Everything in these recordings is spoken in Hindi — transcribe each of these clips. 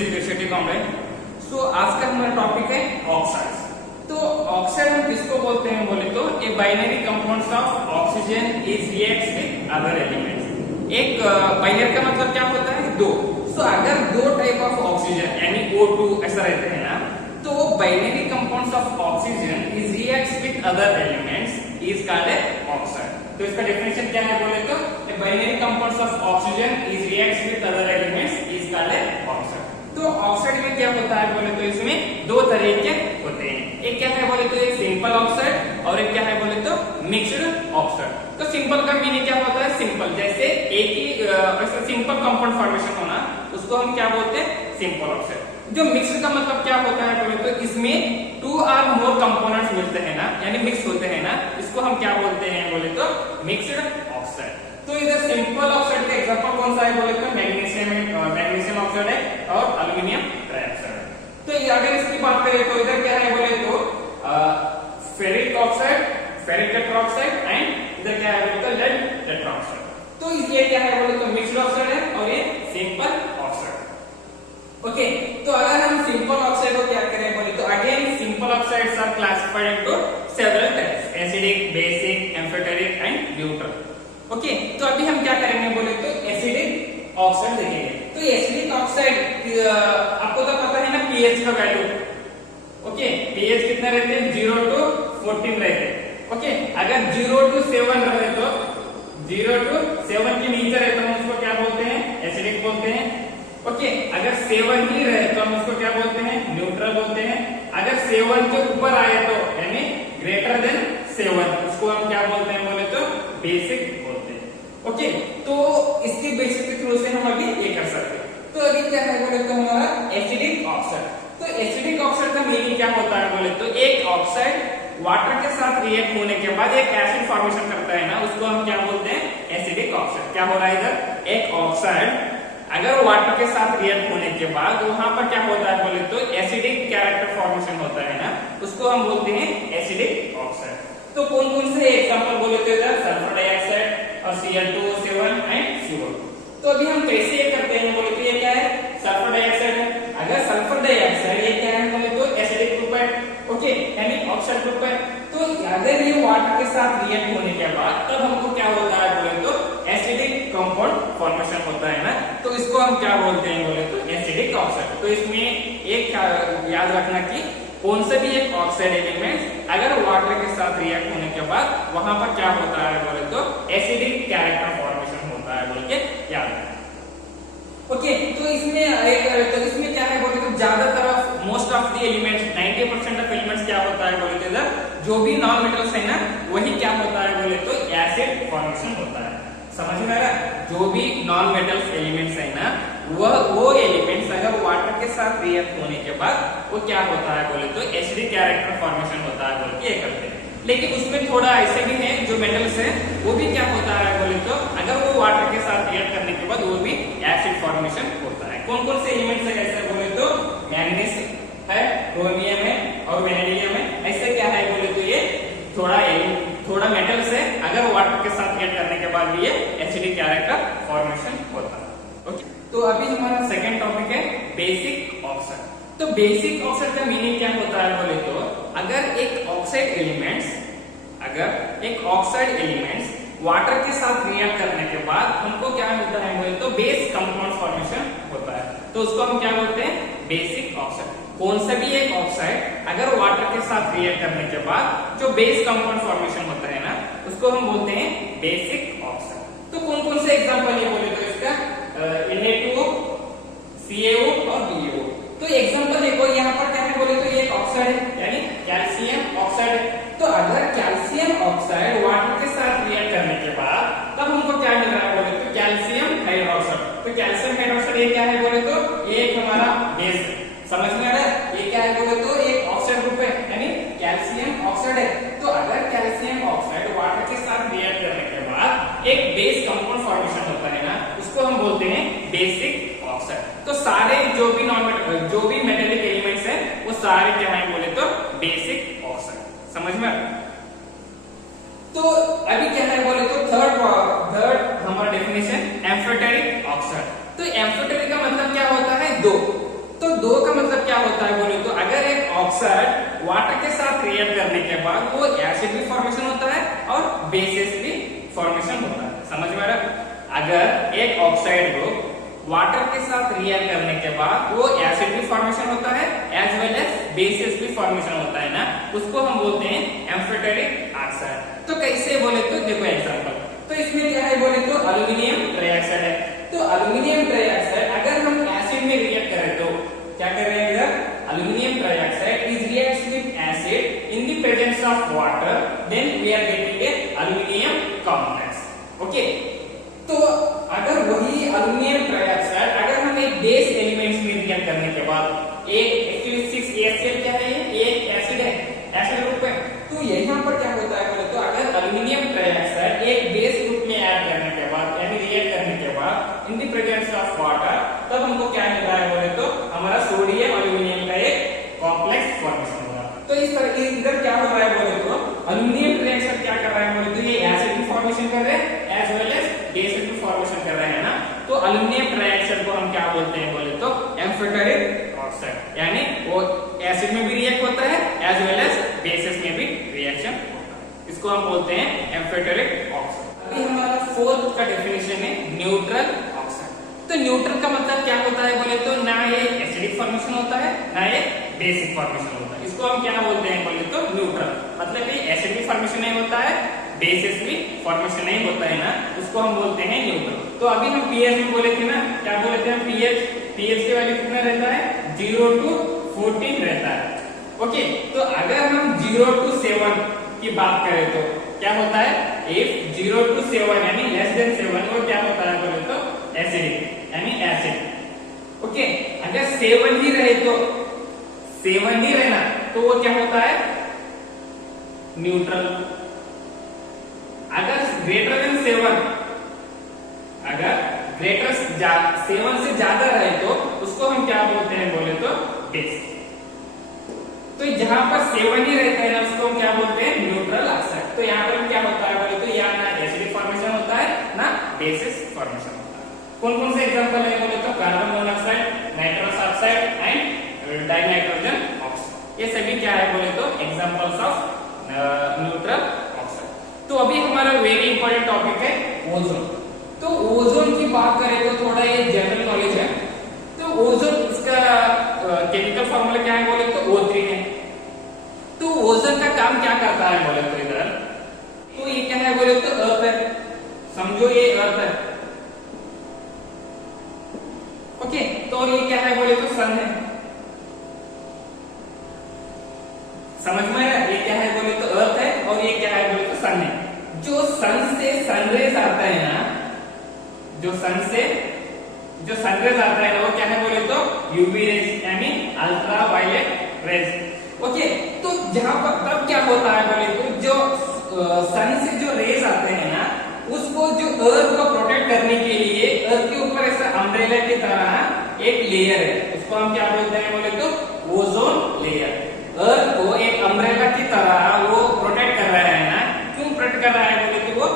Is acetic oxide. सो आज का हमारा टॉपिक है ऑक्साइड्स। तो ऑक्साइड हम किसको बोलते हैं बोले तो a binary compounds of oxygen is reacts with other elements. एक बाइनरी का मतलब क्या होता है? दो। सो अगर दो टाइप ऑफ ऑक्सीजन यानी O2 ऐसा रहते हैं ना, तो binary compounds of oxygen is reacts with other elements is called oxide. तो इसका डेफिनेशन क्या है बोले तो a binary compounds of oxygen is reacts with other elements is called oxide. तो ऑक्साइड में क्या होता है बोले तो इसमें दो तरह के होते हैं। एक क्या है बोले तो एक सिंपल ऑक्साइड और एक क्या है बोले तो मिक्स्ड ऑक्साइड। तो सिंपल का मीनिंग क्या होता है? सिंपल जैसे एक ही ऐसा सिंपल कंपाउंड फॉर्मेशन होना, उसको हम क्या बोलते हैं? Simple oxide. जो मिक्स्ड का मतलब क्या होता है बोले तो इसमें 2 और मोर कंपोनेंट्स मिलते हैं ना, यानी मिक्स होते हैं ना, इसको हम क्या बोलते हैं बोले तो मिक्स्ड ऑक्साइड। तो इधर सिंपल ऑक्साइड का एग्जांपल कौन सा है बोले तो मैग्नीशियम ऑक्साइड है और एल्युमिनियम ट्राइऑक्साइड। तो अगर इसकी बात करें तो इधर क्या है बोले तो ferric oxide, ferric tetroxide and इधर क्या है बोले तो लेड टेट्राऑक्साइड। तो ये क्या है बोले तो मिक्स्ड ऑक्साइड है और ये सिंपल ऑक्साइड। ओके, तो अगर हम सिंपल ऑक्साइड को क्या करें बोले तो again simple oxides are classified into several types, acidic, basic, amphoteric and neutral. Okay, तो अभी हम क्या करेंगे बोले तो एसिडिक ऑक्साइड देखेंगे। तो एसिडिक ऑक्साइड आपको तो पता है ना पीएच का वैल्यू। ओके, पीएच कितना रहते हैं? 0 to 14 रहते हैं। ओके, अगर 0 to 7 रहे तो 0 to 7 के नीचे रहे तो हम उसको क्या बोलते हैं? एसिडिक बोलते हैं। ओके, अगर 7 ही रहे तो हम उसको क्या बोलते हैं? न्यूट्रल बोलते हैं। अगर 7 के ऊपर आए तो यानी ग्रेटर देन 7 उसको हम क्या बोलते हैं बोले तो बेसिक बोलते हैं। ओके, तो इसके बेसिक के थ्रू से हम अभी ये कर सकते हैं। तो अभी क्या है बोले तो हमारा एसिडिक ऑक्साइड। तो एसिडिक ऑक्साइड का मीनिंग क्या होता है बोले तो एक ऑक्साइड वाटर के साथ रिएक्ट होने के बाद एक एसिड फॉर्मेशन करता है ना, उसको हम क्या बोलते हैं? Acidic oxide. क्या हो रहा है इधर? एक ऑक्साइड अगर वाटर के साथ रिएक्ट होने के बाद वहां पर क्या होता है बोले तो एसिडिक कैरेक्टर फॉर्मेशन होता है ना, उसको हम बोलते हैं एसिडिक ऑक्साइड। तो कौन कौन से एग्जांपल बोले तो इधर सल्फर डाइऑक्साइड और Cl2O7 एंड CO2। तो अभी हम कैसे ये करते हैं बोले तो ये क्या है? सल्फर डाइऑक्साइड है। अगर सल्फर डाइऑक्साइड ये क्या है बोले तो एसिडिक ग्रुप है। ओके, यानी ऑक्साइड ग्रुप है। तो अगर ये वाटर के साथ रिएक्ट होने के बाद तब हमको क्या होता है बोले तो एसिडिक कंपाउंड फॉर्मेशन होता है ना, तो इसको हम क्या बोलते हैं बोले तो एसिडिक ऑक्साइड। तो इसमें एक याद रखना कि कौन से भी एक ऑक्साइड एलिमेंट अगर वाटर के साथ रिएक्ट होने के बाद वहां पर क्या होता है बोले तो एसिडिक कैरेक्टर फॉर्मेशन होता है बोल के याद रखना। ओके, तो इसमें क्या है बोले तो ज्यादातर most of the elements 90% of elements क्या होता है बोले तो इधर जो भी नॉन मेटल्स है ना वही क्या होता है बोले तो एसिड फॉर्मेशन होता है। समझ में आ रहा? जो भी नॉन मेटल्स एलिमेंट्स है ना वो एलिमेंट्स अगर वाटर के साथ रिएक्ट होने के बाद वो क्या होता है बोले तो एसिडिक कैरेक्टर फॉर्मेशन होता है बोल के ये करते हैं। लेकिन उसमें थोड़ा ऐसे भी है जो मेटल्स है वो भी क्या होता है बोले तो अगर वो वाटर के साथ रिएक्ट करने के बाद वो भी एसिड फॉर्मेशन होता है। कौन कौन से एलिमेंट्स है ऐसे बोले तो मैंगनीज है, क्रोमियम है और वेनेडियम है। ऐसे क्या है बोले तो ये थोड़ा मेटल्स है, अगर वाटर के साथ रिएक्ट करने के बाद भी ये एसिडिक कैरेक्टर फॉर्मेशन होता है। ओके, तो अभी हमारा सेकंड टॉपिक है बेसिक ऑक्साइड। तो बेसिक ऑक्साइड का मीनिंग क्या होता है बोले तो अगर एक ऑक्साइड एलिमेंट्स वाटर के साथ रिएक्ट करने के बाद हमको क्या मिलता है बोले तो बेस कंपाउंड फॉर्मेशन होता है, तो उसको हम क्या बोलते हैं? Basic oxide. कौन सा भी एक ऑक्साइड अगर वाटर के साथ रिएक्ट करने के बाद जो बेस कंपाउंड फॉर्मेशन होता है ना उसको हम बोलते हैं बेसिक ऑक्साइड। तो कौन कौन से एग्जांपल ये बोले तो इसका Na2O, CaO और BaO। तो एग्जांपल देखो यहाँ पर क्या है बोले तो ये एक ऑक्साइड है यानी कैल्शियम ऑक्साइड है। तो अगर कैल्शियम ऑक्साइड वाटर के साथ रिएक्ट करने के बाद तब हमको क्या मिल रहा है बोले तो कैल्शियम हाइड्रोक्साइड। तो कैल्शियम हाइड्रोक्साइड ये क्या है बोले तो ये एक हमारा बेस है। समझ में आ रहा है? ये क्या है बोले तो एक ऑक्साइड ग्रुप है यानी कैल्शियम ऑक्साइड है। तो अगर कैल्शियम ऑक्साइड वाटर के साथ रिएक्ट करने के बाद एक बेस कंपाउंड फॉर्मेशन होता है ना उसको हम बोलते हैं बेसिक ऑक्साइड। तो सारे जो भी मेटेलिक एलिमेंट्स हैं वो सारे क्या है बोले तो बेसिक ऑक्साइड। समझ में? तो अभी क्या है बोले तो थर्ड हमारा डेफिनेशन एम्फोटेरिक ऑक्साइड। तो एम्फोटेरिक का मतलब क्या होता है? दो। वाटर के साथ रिएक्ट करने के बाद वो एसिड भी फॉर्मेशन होता है और बेसिस भी फॉर्मेशन होता है। समझ में आ रहा है? अगर एक ऑक्साइड ग्रुप वाटर के साथ रिएक्ट करने के बाद वो एसिड भी फॉर्मेशन होता है एज वेल एज बेसिस भी फॉर्मेशन होता है ना, उसको हम बोलते हैं एम्फीटेरिक ऑक्साइड। तो कैसे बोले तो देखो एग्जांपल, तो इसमें क्या है बोले तो एल्यूमिनियम ट्राइऑक्साइड है। तो एल्यूमिनियम ट्राइऑक्साइड अगर हम एसिड में रिएक्ट करें तो क्या कर रहे हैं इधर, aluminium trioxide is reacts with acid in the presence of water, then we are getting a aluminium complex. Okay, तो अगर वही एल्यूमिनियम ट्राइऑक्साइड अगर हम एक बेस एलिमेंट्स में रिएक्ट करने के बाद एक एक्चुअली 6HCl क्या है, ये एक एसिड है, एसिड ग्रुप है। तो यहां पर क्या होता है बोले तो अगर एल्यूमिनियम ट्राइऑक्साइड एक बेस ग्रुप में ऐड करने के बाद यानी रिएक्ट करने के बाद इन द प्रेजेंस ऑफ वाटर, तब हमको क्या मिल रहा है बोले तो हमारा सोडियम एल्यूमिनियम का एक कॉम्प्लेक्स फॉर्मेशन होगा। तो इस तरह इधर क्या हो रहा है बोले तो एल्यूमिनियम ट्राइऑक्साइड क्या कर रहा है बोले तो ये एसिड की फॉर्मेशन कर रहे हैं एज वेल एज बेसिस की फॉर्मेशन कर रहे हैं ना। तो एल्यूमिनियम ट्राइऑक्साइड को हम क्या बोलते हैं बोले तो एम्फीटेरिक ऑक्साइड, यानी वो एसिड में भी रिएक्ट होता है एज वेल एज बेसिस में भी रिएक्शन होता है। इसको हम बोलते हैं एम्फीटेरिक ऑक्साइड। अभी हमारा फोर्थ का डेफिनेशन है न्यूट्रल ऑक्साइड। तो न्यूट्रल का मतलब क्या होता है बोले तो ना ये एसिडिक फॉर्मेशन होता है ना ये बेसिक फॉर्मेशन होता है। इसको हम क्या बोलते हैं बोले तो न्यूट्रल, मतलब ये एसिड भी फॉर्मेशन नहीं होता है बेसिस भी फॉर्मेशन नहीं होता है ना, उसको हम बोलते हैं न्यूट्रल। तो अभी हम पीएच भी बोले थे ना, क्या बोले थे हम पीएच की वैल्यू कितना रहता है 0 to 14 रहता है। ओके, तो अगर हम 0 to 7 की बात करें तो क्या होता है, इफ 0 to 7 यानी लेस देन 7 वो क्या होता है बोले तो एसिडिक यानी एसिड। ओके, अगर 7 ही रहे तो 7 ही रहना तो वो क्या होता है न्यूट्रल। अगर ग्रेटर देन 7 अगर ग्रेटर 7 से ज्यादा रहे तो उसको हम क्या बोलते हैं बोले तो बेस। तो जहां पर 7 ही रहता है ना उसको हम क्या बोलते हैं न्यूट्रल ऑक्साइड। तो यहाँ पर क्या होता है बोले तो यहाँ ना एसिडिक फॉर्मेशन होता है ना बेसिस फॉर्मेशन होता है। कौन कौन से एग्जांपल है बोले तो carbon monoxide, nitrous oxide and dinitrogen oxide, ये सभी क्या है बोले तो एग्जांपल्स ऑफ न्यूट्रल ऑक्साइड। तो अभी हमारा वेरी इंपॉर्टेंट टॉपिक है ओजोन। तो ओजोन की बात करें तो थोड़ा ये जनरल नॉलेज है। तो ओजोन इसका केमिकल फॉर्मूला क्या है बोले तो O3 है। तो ओजोन का काम क्या करता है बोले तो इधर, तो ये क्या है बोले तो अर्थ है, समझो ये अर्थ है। ओके, तो ये क्या है बोले तो सन है, समझ में आया, ये क्या है बोले तो अर्थ है और ये क्या है बोले तो सन है। जो सन से सनरेज आता है ना, जो सनरेज आता है ना वो क्या है बोले तो यूवी रेज यानी अल्ट्रा वायलेट रेज। ओके, तो जहां पर तब क्या होता है बोले तो जो सन से जो रेज आते हैं ना उसको जो अर्थ को प्रोटेक्ट करने के लिए अर्थ के ऊपर ऐसा अम्ब्रेला की तरह एक लेयर है, उसको हम क्या बोलते हैं बोले तो ओजोन लेयर। अर्थ को एक अम्ब्रेला की तरह वो प्रोटेक्ट कर रहा है ना, क्यों प्रोटेक्ट कर रहा है बोले तो वो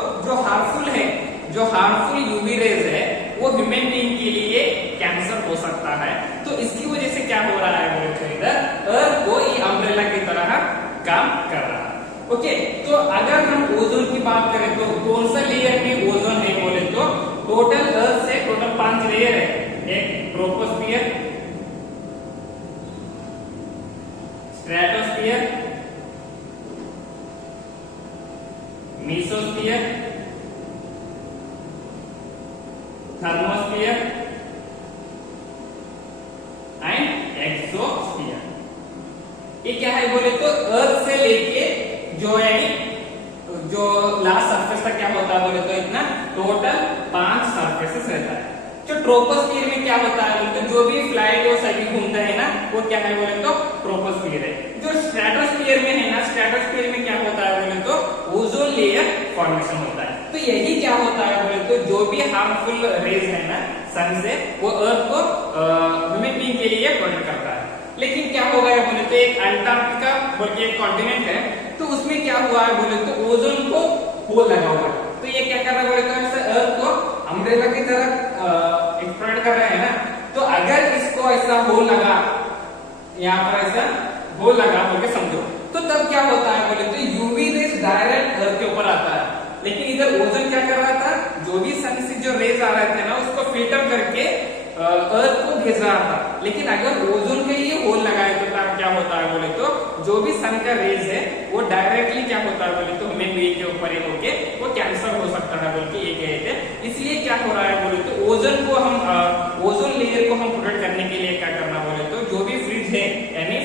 जो हार्मफुल यूवी रेज है वो ह्यूमन बीइंग के लिए कैंसर हो सकता है। तो इसकी वजह से क्या हो रहा है बोले तो इधर अर्थ को ये अम्ब्रेला की तरह काम कर रहा है। ओके, तो अगर हम ओजोन की बात करें तो कौन सा लेयर में ओजोन है बोले तो टोटल अर्थ से टोटल 5 लेयर है। एक troposphere, stratosphere, mesosphere, thermosphere and exosphere. ये क्या है बोले तो अर्थ से लेके जो यानी जो लास्ट सरफेस तक क्या होता है बोले तो इतना टोटल 5 सरफेसेस रहता है। जो ट्रोपोस्फियर में क्या होता है बोले तो जो भी फ्लाइट और सभी घूमता है ना वो क्या है बोले तो ट्रोपोस्फियर है। जो स्ट्रेटोस्फियर में है ना, स्ट्रेटोस्फियर में क्या होता है बोले तो ओजोन लेयर फॉर्मेशन होता है। तो यही क्या होता है बोले तो जो भी हार्मफुल रेज है ना सन से वो अर्थ को ह्यूमन बीइंग के लिए प्रोटेक्ट करता है। लेकिन क्या हो गया बोले तो एक अंटार्कटिका बोल के एक कॉन्टिनेंट है, तो उसमें क्या हुआ है बोले तो ओजोन को होल लगा हुआ है। तो ये क्या कर रहा है बोले तो ऐसा अर्थ को अम्ब्रेला की तरह एक्सप्लोइट कर रहे हैं ना। तो अगर इसको ऐसा होल लगा, यहाँ पर ऐसा होल लगा बोल के समझो, तब क्या होता है बोले तो यूवी रेज डायरेक्ट अर्थ के ऊपर आता है, लेकिन इधर ओजोन क्या कर रहा था, जो भी सन से जो रेज आ रहे थे ना उसको फिल्टर करके अर्थ को भेज रहा था। लेकिन अगर ओजोन के ये होल लगाए तो क्या होता है बोले तो जो भी सन का रेज है वो डायरेक्टली क्या होता है बोले तो हमें पेट के ऊपर होके वो कैंसर हो सकता है बोल के ये कहे थे। इसलिए क्या हो रहा है बोले तो ओजोन को हम ओजोन लेयर को हम प्रोटेक्ट करने के लिए क्या करना बोले तो जो भी फ्रिज है यानी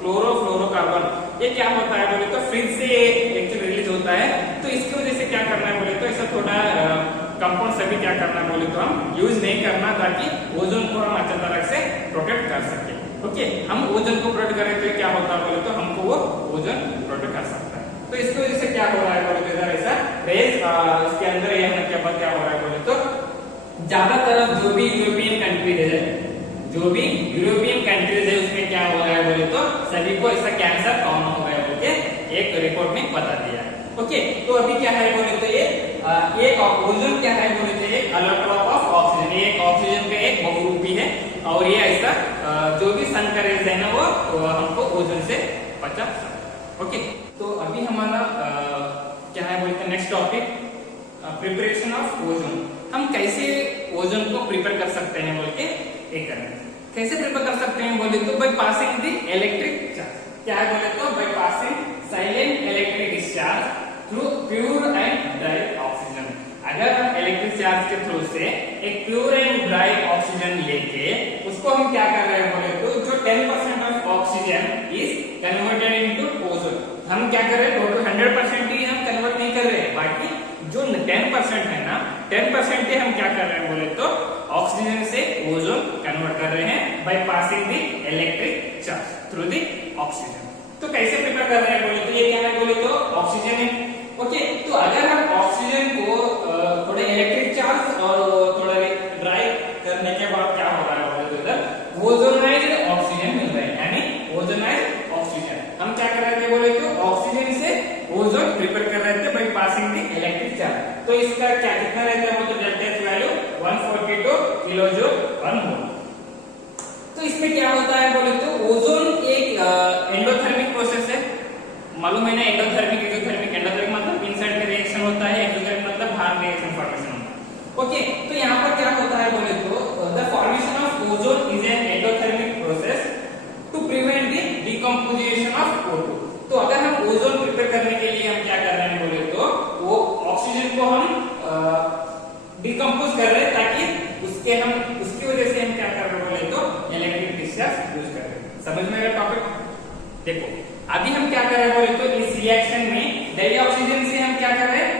क्लोरोफ्लोरोकार्बन ये क्या होता है बोले तो फ्रिज से एक्चुअली रिलीज होता है, तो इसकी वजह से क्या करना है बोले तो ऐसा थोड़ा कंपाउंड सभी क्या करना बोले तो हम यूज नहीं करना, ताकि ओजोन को हम अच्छी तरह से प्रोटेक्ट कर सके। ओके, हम ओजोन को प्रोटेक्ट करें तो क्या होता है बोले तो हमको वो ओजोन प्रोटेक्ट कर सकता है। तो इसकी वजह से क्या हो रहा है बोले तो इधर ऐसा रेज इसके अंदर ये क्या हो रहा है बोले तो ज्यादातर जो भी यूरोपियन कंट्रीज है उसमें क्या हो रहा है बोले तो सभी को ऐसा कैंसर कॉमन हो गया बोल के एक रिपोर्ट में बता दिया। ओके, तो अभी क्या है बोले तो ये एक ओजोन क्या है बोले तो एक अलोट्रॉप ऑफ ऑक्सीजन, ये एक ऑक्सीजन का एक बहुरूपी है और ये ऐसा जो भी सन का रेज है ना वो हमको ओजोन से बचा सकता। ओके, तो अभी हमारा क्या है बोले तो next topic preparation of ozone. हम कैसे ओजोन को प्रिपेयर कर सकते हैं बोल के एक करना, कैसे प्रिपेयर कर सकते हैं बोले तो by passing the electric charge. क्या है बोले तो by passing silent electric discharge through pure and dry oxygen. अगर हम इलेक्ट्रिक चार्ज के थ्रू से एक प्योर एंड ड्राई ऑक्सीजन लेके उसको हम क्या कर रहे हैं बोले तो जो 10% of oxygen is converted into ozone, हम क्या कर रहे हैं टोटल 100% ही हम कन्वर्ट नहीं कर रहे हैं, बाकी जो 10% है ना 10% ही हम क्या कर रहे हैं बोले तो ऑक्सीजन से ओजोन कन्वर्ट कर रहे हैं by passing the electric charge through the oxygen. तो कैसे प्रिपेयर कर रहे हैं बोले तो ये क्या है बोले तो ऑक्सीजन है। ओके, तो अगर हम ऑक्सीजन को थोड़ा इलेक्ट्रिक चार्ज और थोड़ा ड्राई करने के बाद क्या हो रहा है बोले तो इधर ओजोनाइज्ड ऑक्सीजन मिल रहा है, यानी ओजोनाइज्ड ऑक्सीजन। हम क्या कर रहे थे बोले तो ऑक्सीजन से ओजोन प्रिपेयर कर रहे थे by passing the electric charge. तो इसका क्या कितना रहता है बोले तो डेल्टा एच वैल्यू 142 किलोजूल पर मोल। तो इसमें क्या होता है बोले तो ओजोन एक एंडोथर्मिक प्रोसेस है, मालूम है ना एंडोथर्मिक एक्सोथर्मिक। एंडोथर्मिक मतलब इनसाइड में रिएक्शन होता है, एक्सोथर्मिक मतलब बाहर रिएक्शन फॉर्मेशन होता है। ओके, तो यहाँ पर क्या होता है बोले तो the formation of ozone is an endothermic process to prevent the decomposition of O2। तो अगर हम ओजोन प्रिपेयर करने के लिए हम क्या कर रहे हैं बोले तो वो ऑक्सीजन को हम डिकम्पोज कर रहे हैं ताकि उसकी वजह से हम क्या कर रहे हैं बोले तो इलेक्ट्रिक डिस्चार्ज यूज कर रहे हैं। समझ में आया टॉपिक? देखो अभी हम क्या कर रहे हैं बोले तो इस रिएक्शन में डाइऑक्सीजन से हम क्या कर रहे हैं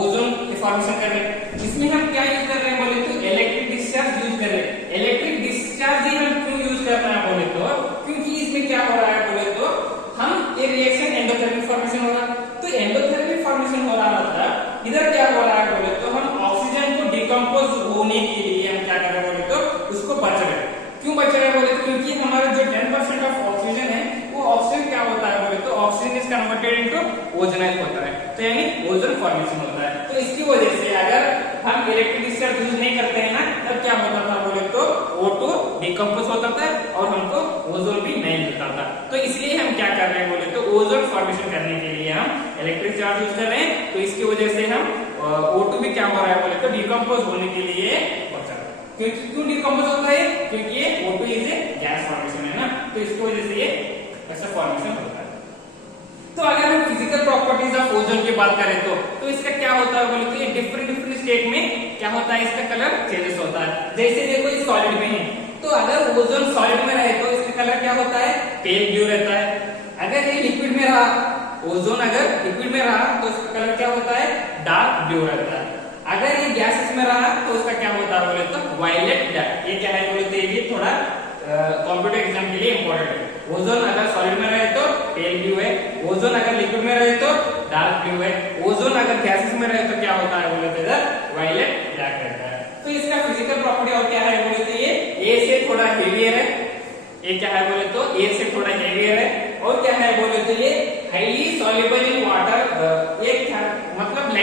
ओजोन की फॉर्मेशन कर रहे हैं। इसमें हम क्या यूज कर रहे हैं बोले तो इलेक्ट्रिक डिस्चार्ज यूज कर रहे हैं। इलेक्ट्रिक डिस्चार्ज ही हम क्यों यूज कर रहे हैं बोले तो क्योंकि इसमें क्या हो रहा है बोले तो हम ये रिएक्शन एंडोथर्मिक फॉर्मेशन हो रहा है, तो एंडोथर्मिक फॉर्मेशन हो रहा मतलब इधर क्या हो रहा है बोले तो हम ऑक्सीजन को डिकम्पोज होने के लिए हम क्या कर रहे हैं बोले तो उसको बच रहे हैं। क्यों बच रहे हैं बोले तो क्योंकि हमारा जो 10% ऑफ ऑक्सीजन है वो ऑक्सीजन क्या होता है बोले तो ऑक्सीजन इज कन्वर्टेड इनटू ओजोनाइज होता है, तो यानी ओजोन फॉर्मेशन होता है। तो इसकी वजह से अगर हम इलेक्ट्रिक डिस्चार्ज यूज नहीं करते हैं ना तब क्या होता था बोले तो O2 डिकम्पोज होता था और हमको ओजोन भी नहीं मिलता था। तो इसलिए हम क्या कर रहे हैं बोले तो ओजोन फॉर्मेशन करने के लिए हम इलेक्ट्रिक चार्ज यूज कर रहे हैं। तो इसकी वजह से हम O2 भी क्या हो रहा है बोले तो डिकम्पोज होने के लिए बचा रहा है। क्यों डिकम्पोज होता है? क्योंकि ये O2 is a gas formation है ना, तो इसकी वजह से ये ऐसा फॉर्मेशन होता है। तो अगर हम फिजिकल प्रॉपर्टीज ऑफ ओजोन की बात करें तो इसका क्या होता है बोले तो ये डिफरेंट स्टेट में क्या होता है, इसका कलर चेंजेस होता है। जैसे देखो ये सॉलिड में है, तो अगर ओजोन सॉलिड में रहे तो इसका कलर क्या होता है, पेल ब्लू रहता है। अगर ये लिक्विड में रहा, ओजोन अगर लिक्विड में रहा तो इसका कलर क्या होता है, डार्क ब्लू रहता है। अगर ये गैसेस में रहा तो उसका क्या होता है बोले तो वायलेट डार्क। ये क्या है बोले तो ये थोड़ा कंप्यूटर एग्जाम के लिए इंपॉर्टेंट है। ओजोन अगर सॉलिड में रहे तो पेल ब्लू है, ओजोन अगर लिक्विड में रहे तो डार्क ब्लू है, ओजोन अगर गैसेस में रहे तो क्या होता है बोले तो इधर वायलेट ब्लैक रहता है। तो इसका फिजिकल प्रॉपर्टी और क्या है बोले तो ये ए से थोड़ा हेवियर है, ये क्या है बोले तो ए से थोड़ा हेवियर है, और क्या है बोले तो ये हाईली सॉल्युबल इन वाटर, ये मतलब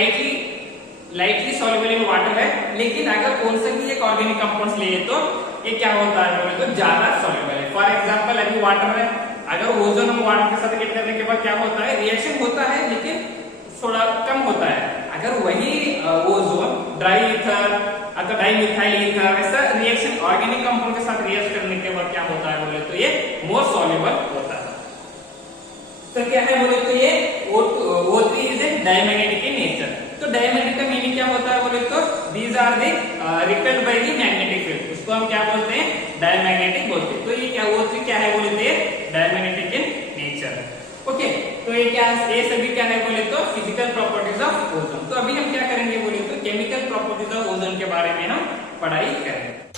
लाइटली सॉल्युबल इन वाटर है। लेकिन अगर कौन सा भी एक ऑर्गेनिक कंपाउंड्स लिए तो ये क्या होता है बोले तो ज्यादा सॉल्युबल है। फॉर एग्जांपल अभी वाटर है, अगर ओजोन हम वाटर के साथ रिएक्ट करने के बाद क्या होता है, रिएक्शन होता है लेकिन थोड़ा कम होता है। अगर वही ओजोन ड्राई ईथर अथवा डाई मिथाइल ईथर ऐसा रिएक्शन ऑर्गेनिक कंपाउंड के साथ रिएक्ट करने के बाद क्या होता है बोले तो ये मोर सॉल्युबल होता है। तो क्या है बोले तो ये O3 is a diamagnetic in nature. तो डायमैग्नेटिक का मीनिंग क्या होता है बोले तो these are the repelled by the magnetic field, उसको हम क्या बोलते हैं, डायमैग्नेटिक बोलते हैं। तो ये क्या O3 क्या है बोले तो ये डायमैग्नेटिक इन नेचर। ओके, तो ये क्या है, ये सभी क्या है बोले तो फिजिकल प्रॉपर्टीज ऑफ ओजोन। तो अभी हम क्या करेंगे बोले तो केमिकल प्रॉपर्टीज ऑफ ओजोन के बारे में हम पढ़ाई करेंगे।